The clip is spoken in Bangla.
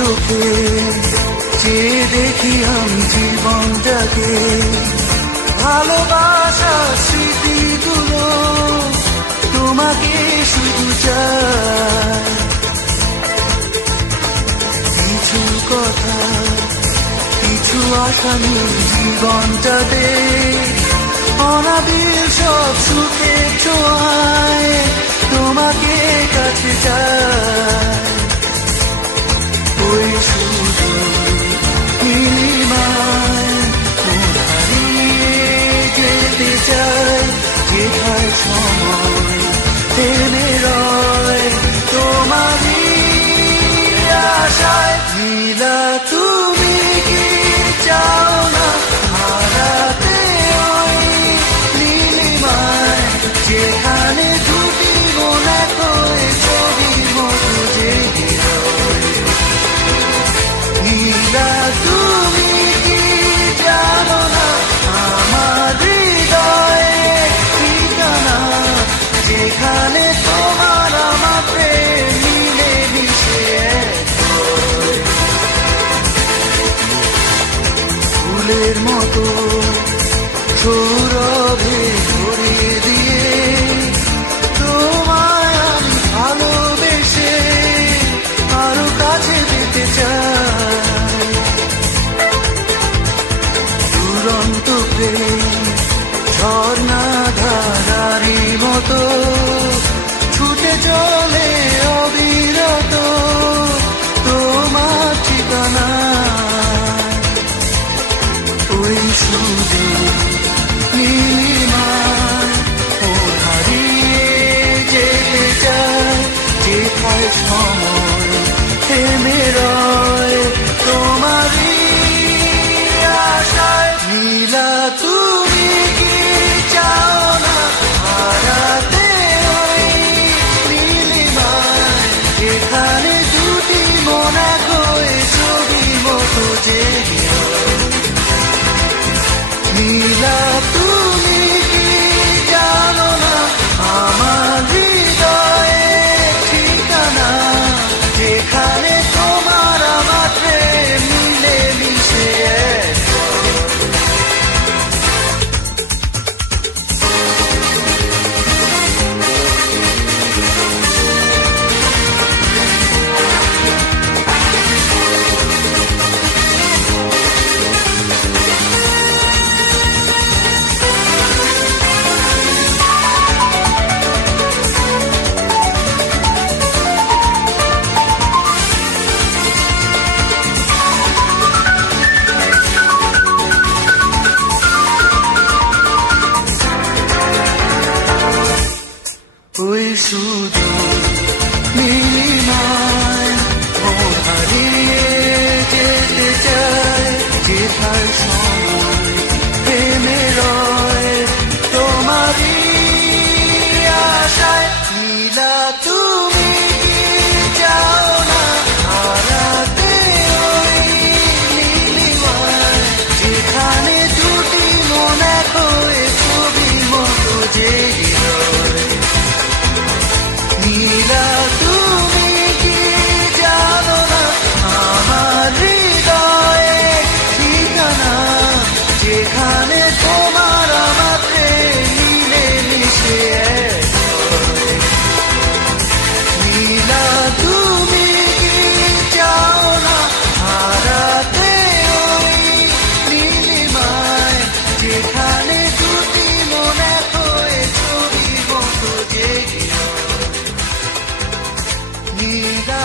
চোখে যে দেখি আমি জীবনটাকে, ভালোবাসা স্মৃতিগুলো তোমাকে শুধু চাই। কিছু কথা কিছু আশা নিয়ে জীবনটাতে, অনাবিল সব সুখের ছোঁয়ায় তোমাকে কাছে চাই। ওই শুধু নীলিমায় মন হারিয়ে যেতে চাই, যেখায় সময় থেমে রয় তোমারই আশায়। নীলা তুমি কি চাও না হারাতে ওই নীলিমায়, যেখানে দুটি মন এক হয়ে ছবির মতো জেগে রয়। নীলা তুমি কি জানো না আমার হৃদয়ে ঠিকানা, যেখানে তোমার আমার প্রেম মিলে মিশে এক হয়। ফুলের মতো সৌরভে ভরিয়ে দিয়ে তোমায় আমি ভালোবেসে আরো কাছে পেতে চাই। দুরন্ত প্রেম ঝর্ণা ধারারি মতো ছুটে চলে অবিরত তোমার ঠিকানা। ওই শুধু নীলিমায় মন হারিয়ে যেতে চাই, যেখায় সময় থেমে রয় তোমারই আশায়। নীলা তুমি কি চাও না হারাতে ওই নীলিমায়, যেখানে দুটি মন এক হয়ে ছবির মতো জেগে রয়। নীলা তুমি কি জানো না আমার হৃদয়ে ঠিকানা, যেখানে তোমার আমার প্রেম মিলে মিশে এক হয়। ওই শুধু নীলিমায় মন হারিয়ে যেতে চাই, যেখায় সময় থেমে রয় তোমারই আশায়। নীলা তুমি কি চাও না হারাতে ওই নীলিমায়, যেখানে দুটি মন এক হয়ে ছবির মতো জেগে রয়। নীলা তুমি কি জানো না আমার হৃদয়ে ঠিকানা, যেখানে তোমার আমার প্রেম মিলে মিশে এক হয়। নীলা তুমি কি চাও না হারাতে ওই নীলিমায়, যেখানে দুটি মন এক হয়ে ছবির মতো জেগে রয়। নীলা